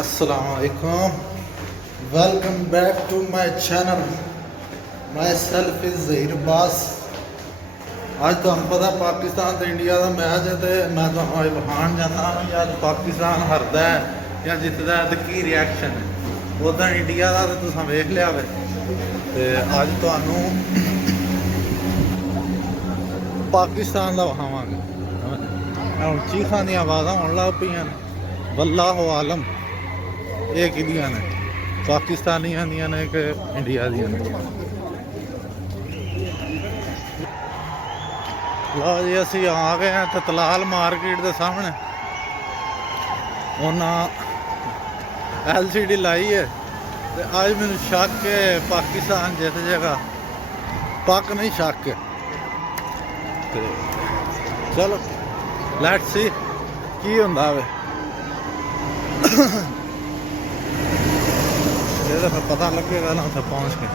Assalamualaikum. Welcome back to my channel. Myself is Zahir Abbas. ਅੱਜ ਤੁਹਾਨੂੰ ਪਤਾ ਪਾਕਿਸਤਾਨ ਤੇ ਇੰਡੀਆ ਦਾ ਮੈਚ ਹੈ ਤੇ ਮੈਂ ਤੁਹਾਨੂੰ ਅੱਜ ਵਿਖਾਣ ਜਾਂਦਾ ਹਾਂ ਕਿ ਅੱਜ ਪਾਕਿਸਤਾਨ ਹਾਰਦਾ ਹੈ ਜਾਂ ਜਿੱਤਦਾ ਹੈ ਤੇ ਕੀ ਰਿਐਕਸ਼ਨ ਹੈ। ਉੱਦਾਂ ਇੰਡੀਆ ਦਾ ਤੇ ਤੁਸੀਂ ਵੇਖ ਲਿਆ ਵੇ ਤੇ ਅੱਜ ਤੁਹਾਨੂੰ ਪਾਕਿਸਤਾਨ ਦਾ ਵਿਖਾਵਾਂਗੇ। ਹੁਣ ਚੀਖਾਂ ਦੀਆਂ ਆਵਾਜ਼ਾਂ ਆਉਣ ਲੱਗ ਪਈਆਂ ਨੇ। ਵੱਲਾਹੁ ਆਲਮ ਇਹ ਕਿਹਦੀਆਂ ਨੇ, ਪਾਕਿਸਤਾਨੀਆਂ ਦੀਆਂ ਨੇ ਕਿ ਇੰਡੀਆ ਦੀਆਂ ਨੇ। ਲਓ ਜੀ ਅਸੀਂ ਆ ਗਏ ਹਾਂ ਤਤਲਾਲ ਮਾਰਕੀਟ ਦੇ ਸਾਹਮਣੇ। ਉਹਨਾਂ LCD ਲਾਈ ਹੈ ਤੇ ਅੱਜ ਮੈਨੂੰ ਸ਼ੱਕ ਹੈ ਪਾਕਿਸਤਾਨ ਜਿੱਤ ਜਾਏਗਾ। ਪੱਕ ਨਹੀਂ ਸ਼ੱਕ ਹੈ ਤੇ ਚਲੋ ਲੈਟਸ ਸੀ ਕੀ ਹੁੰਦਾ ਵੇ। ਇਹਦਾ ਫਿਰ ਪਤਾ ਲੱਗੇਗਾ ਨਾ ਉੱਥੇ ਪਹੁੰਚ ਕੇ।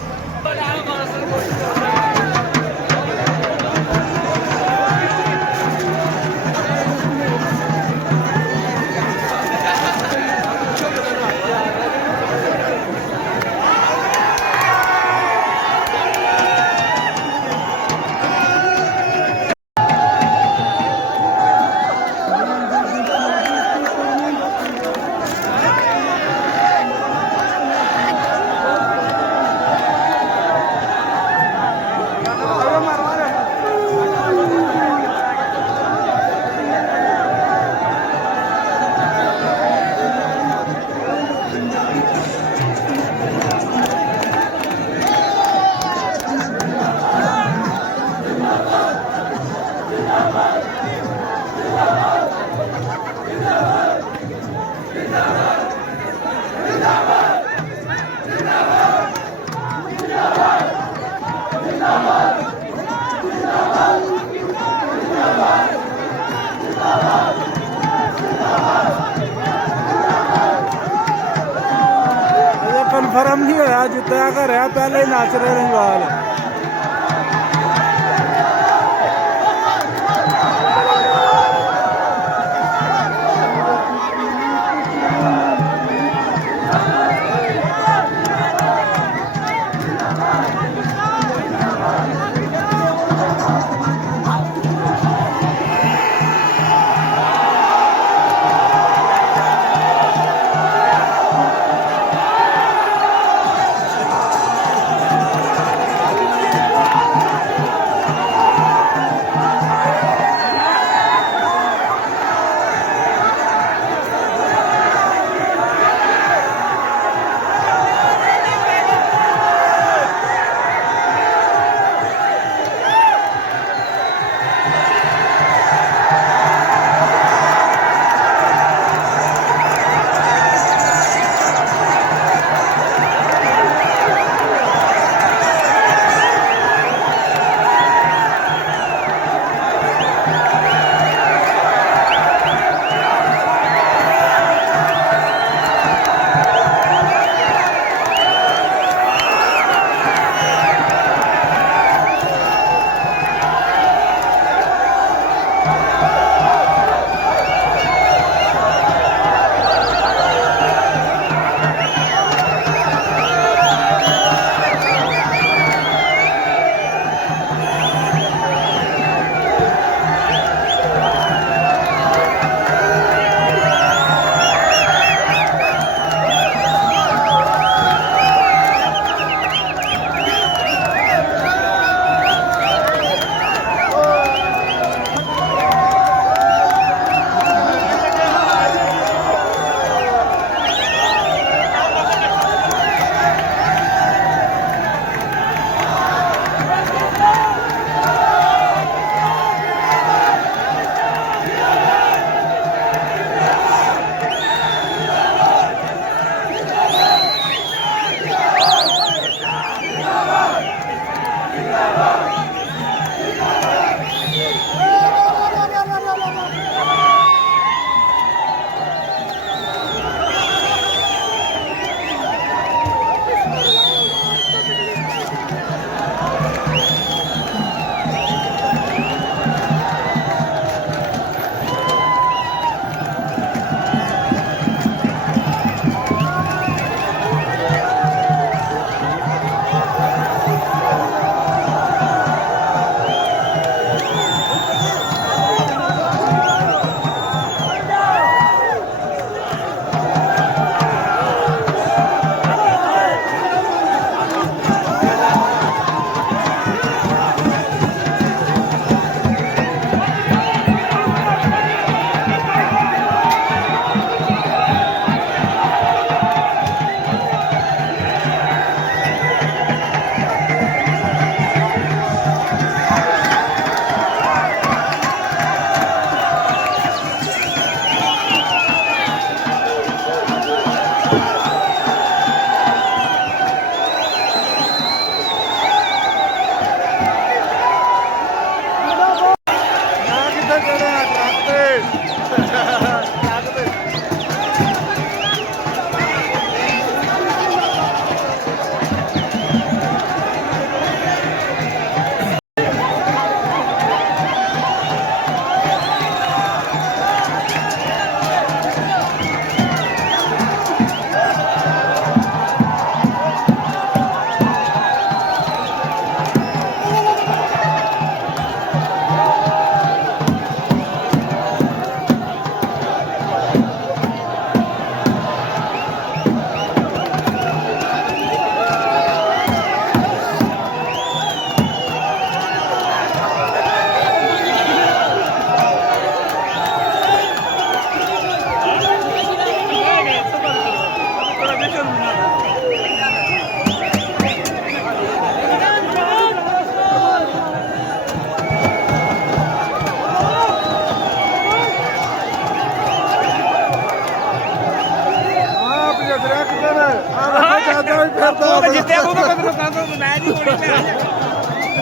ਕਨਫਰਮ ਨਹੀਂ ਹੋਇਆ, ਜਿੱਤਿਆ ਘਰ ਰਿਹਾ ਪਹਿਲੇ ਹੀ ਨੱਚ ਰਹੇ ਨੇ ਵਾਲ। ਜਿੱਤੇ ਉਹ ਤਾਂ ਕਦੋਂ ਕਾਂਗੋ ਮੈਚ ਹੀ ਹੋਣੀ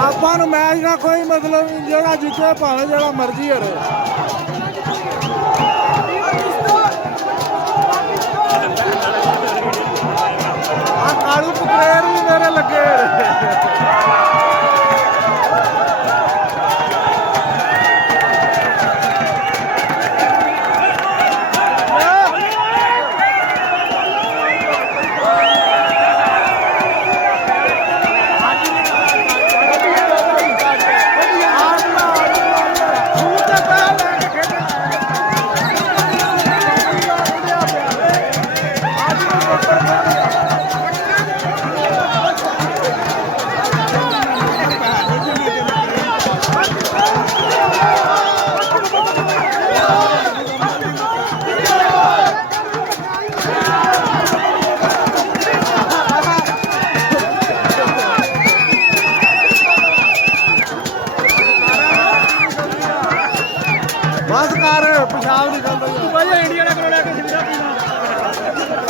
ਆਪਾਂ ਨੂੰ ਮੈਚ ਦਾ ਕੋਈ ਮਤਲਬ ਨਹੀਂ, ਜਿਹੜਾ ਜਿੱਤੇ ਭਾਵੇਂ ਜਿਹੜਾ ਮਰਜ਼ੀ ਹਰੇ। ਆ ਕਾਲੂ ਪੁੱਤਰੇਰ ਵੀ ਮੇਰੇ ਲੱਗੇ ਬਸ ਕਰ ਪੰਜਾਬ ਦੀ ਗੱਲ ਤੂੰ ਭਾਈ ਇੰਡੀਆ ਦਾ ਕਰੋੜਿਆ ਕਿ ਸਿੱਧਾ ਪੀਣਾ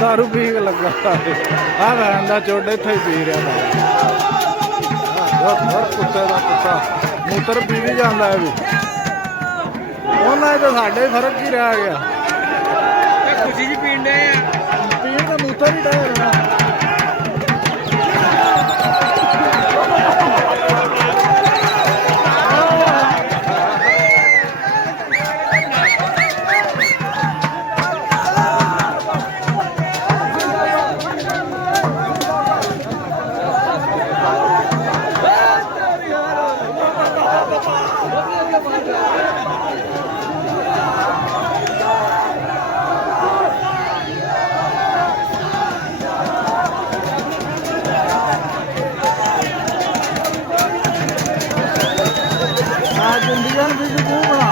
दारू पी के लगा आ बहन चोडे इतना ही पी रहा कुत्ते का कुत्ता मूत्र पी भी जाता है भी उन्हें तो साढ़े फर्क ही रह गया खुशी जी पीन डे पीन का मूत्र ही डर इंडियन भी मुंह बना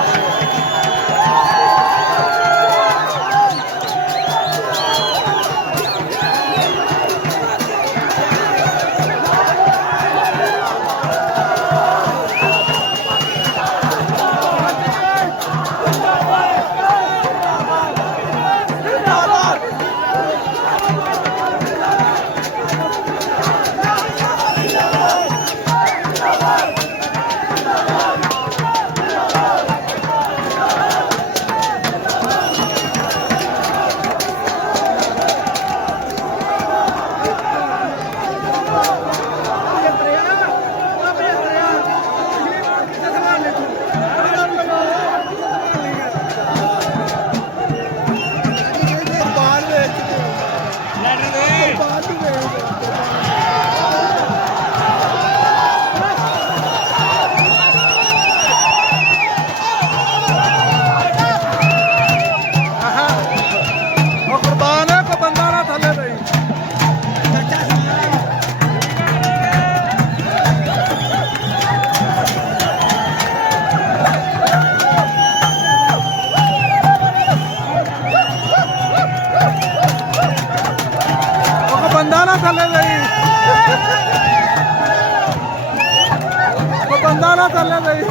ਬੰਦਾ ਨਾ ਚੱਲੇ ਬਈ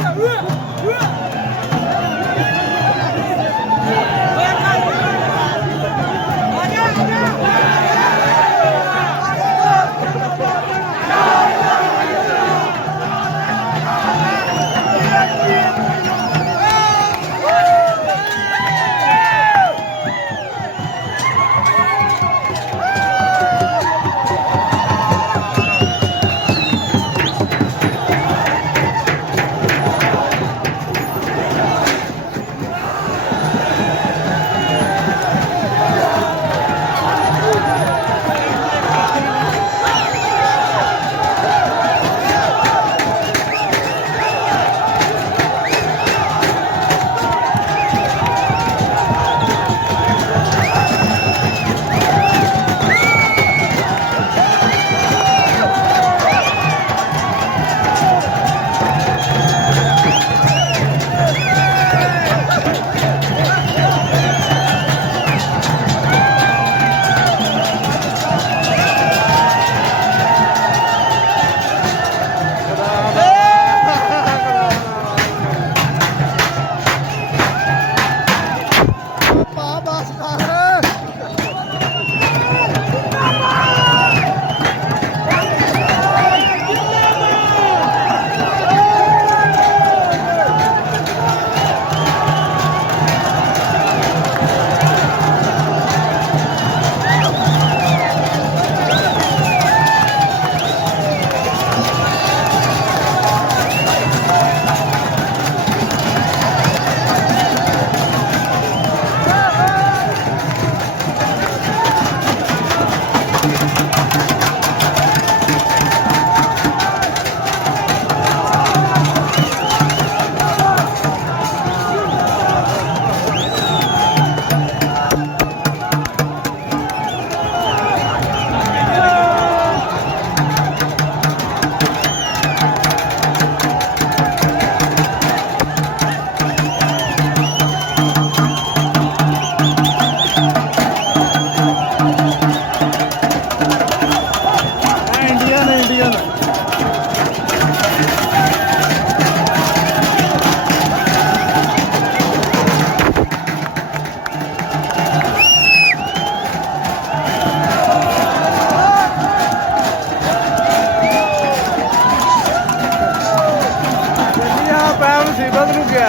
ਮੁਸੀਬਤ ਨੂੰ ਗਿਆ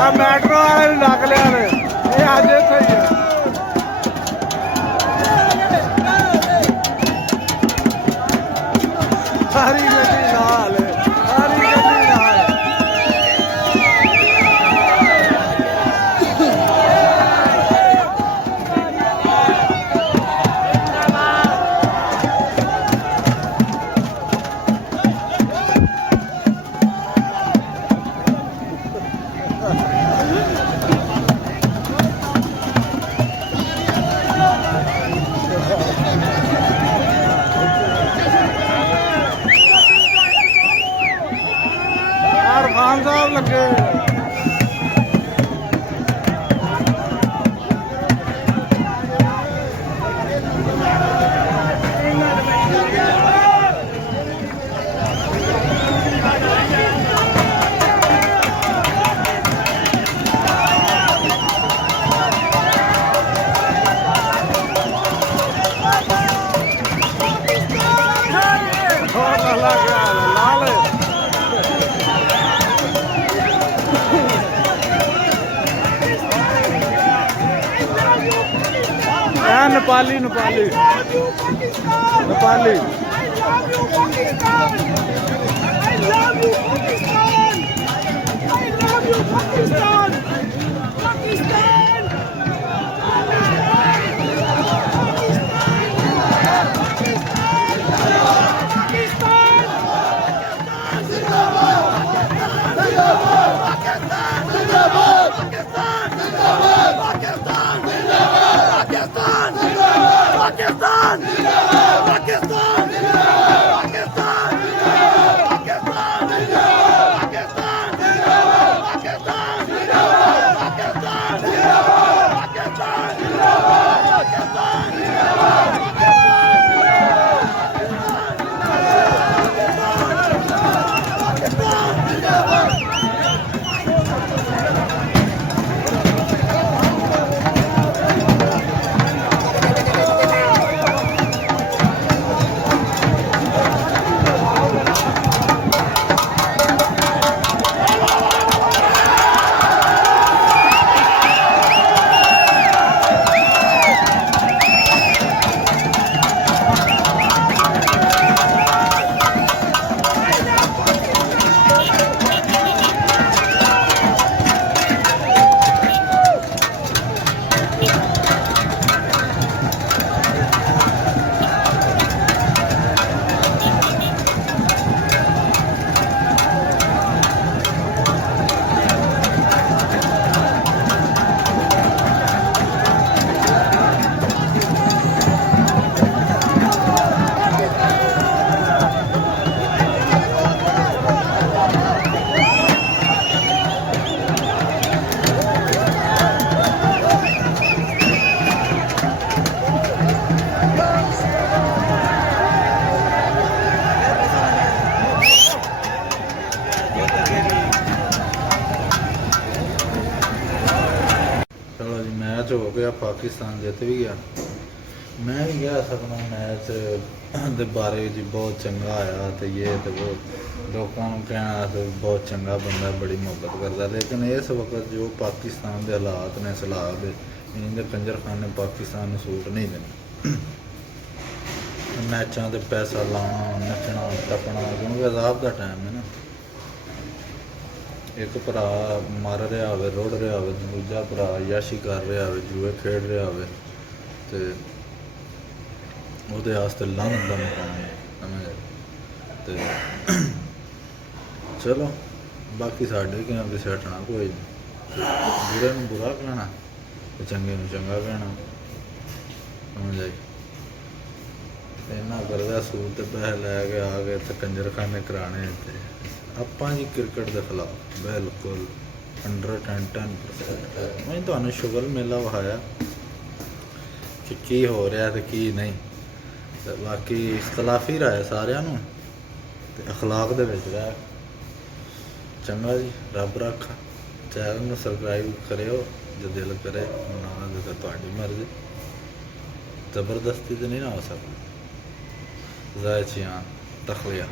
ਆ ਮੈਟਰੋ ਵਾਲੇ ਨੂੰ ਲੱਗ ਲਿਆ ਨੇ ਇਹ ਅੱਜ ਇੱਥੇ ਹੀ ਆ ਸਾਰੀ ਗੱਡੀ ਨਾਲ ਸਾਰੀ ਗੱਡੀ ਨਾਲ ਖਾਨ ਸਾਹਿਬ ਲੱਗੇ नेपाली नेपाली नेपाली Pakistan! पाकिस्तान पाकिस्तान पाकिस्तान पाकिस्तान पाकिस्तान पाकिस्तान चलो जी मैच हो गया पाकिस्तान जित भी गया मैं भी कह सकना मैच दे बारे जी बहुत चंगा आया तो ये तो वो लोगों को कहना तो बहुत चंगा बंदा बड़ी मोहब्बत करता लेकिन इस वक्त जो पाकिस्तान के हालात ने सलाह दे इन्हें कंजर खान ने पाकिस्तान में सूट नहीं देना मैचों से पैसा लाना नचना टपना क्योंकि अजाब का टाइम है ना एक भरा मर रहा हो रुड़ रहा हो दूजा भरा याशी कर रहा हो जुए खेड रहा हो तो ਉਹਦੇ ਵਾਸਤੇ ਲਾਹਨਤ ਦਾ ਮਕਾਨ ਸਮਝ ਤੇ ਚਲੋ ਬਾਕੀ ਸਾਡੇ ਕਿਹਾ ਕਿਸੇ ਹਟਣਾ ਕੋਈ ਨਹੀਂ ਬੁਰੇ ਨੂੰ ਬੁਰਾ ਕਹਿਣਾ ਤੇ ਚੰਗੇ ਨੂੰ ਚੰਗਾ ਕਹਿਣਾ ਸਮਝ ਆਈ ਇਹਨਾਂ ਕਰਦਾ ਸੂਟ ਤੇ ਪੈਸੇ ਲੈ ਕੇ ਆ ਗਏ ਤੇ ਕੰਜਰਖਾਨੇ ਕਰਾਣੇ ਤੇ ਆਪਾਂ ਜੀ ਕ੍ਰਿਕਟ ਦੇ ਖਿਲਾਫ ਬਿਲਕੁਲ 110% ਮੈਂ ਤੁਹਾਨੂੰ ਸ਼ੁਗਰ ਮੇਲਾ ਵਿਖਾਇਆ ਕਿ ਕੀ ਹੋ ਰਿਹਾ ਤੇ ਕੀ ਨਹੀਂ ਤੇ ਬਾਕੀ ਇਖਤਲਾਫੀ ਰਾਏ ਸਾਰਿਆਂ ਨੂੰ ਤੇ ਅਖਲਾਕ ਦੇ ਵਿੱਚ ਰਹਿ ਚੰਗਾ ਜੀ ਰੱਬ ਰੱਖਾ ਚੈਨਲ ਨੂੰ ਸਬਸਕ੍ਰਾਈਬ ਕਰਿਓ ਜੇ ਦਿਲ ਕਰੇ ਨਾ ਦੇ ਤਾਂ ਤੁਹਾਡੀ ਮਰਜ਼ੀ ਜ਼ਬਰਦਸਤੀ ਤੇ ਨਹੀਂ ਨਾ ਹੋ ਸਕਦੀ ਜ਼ਾਇਚੀਆਂ ਤਖਲੀਆ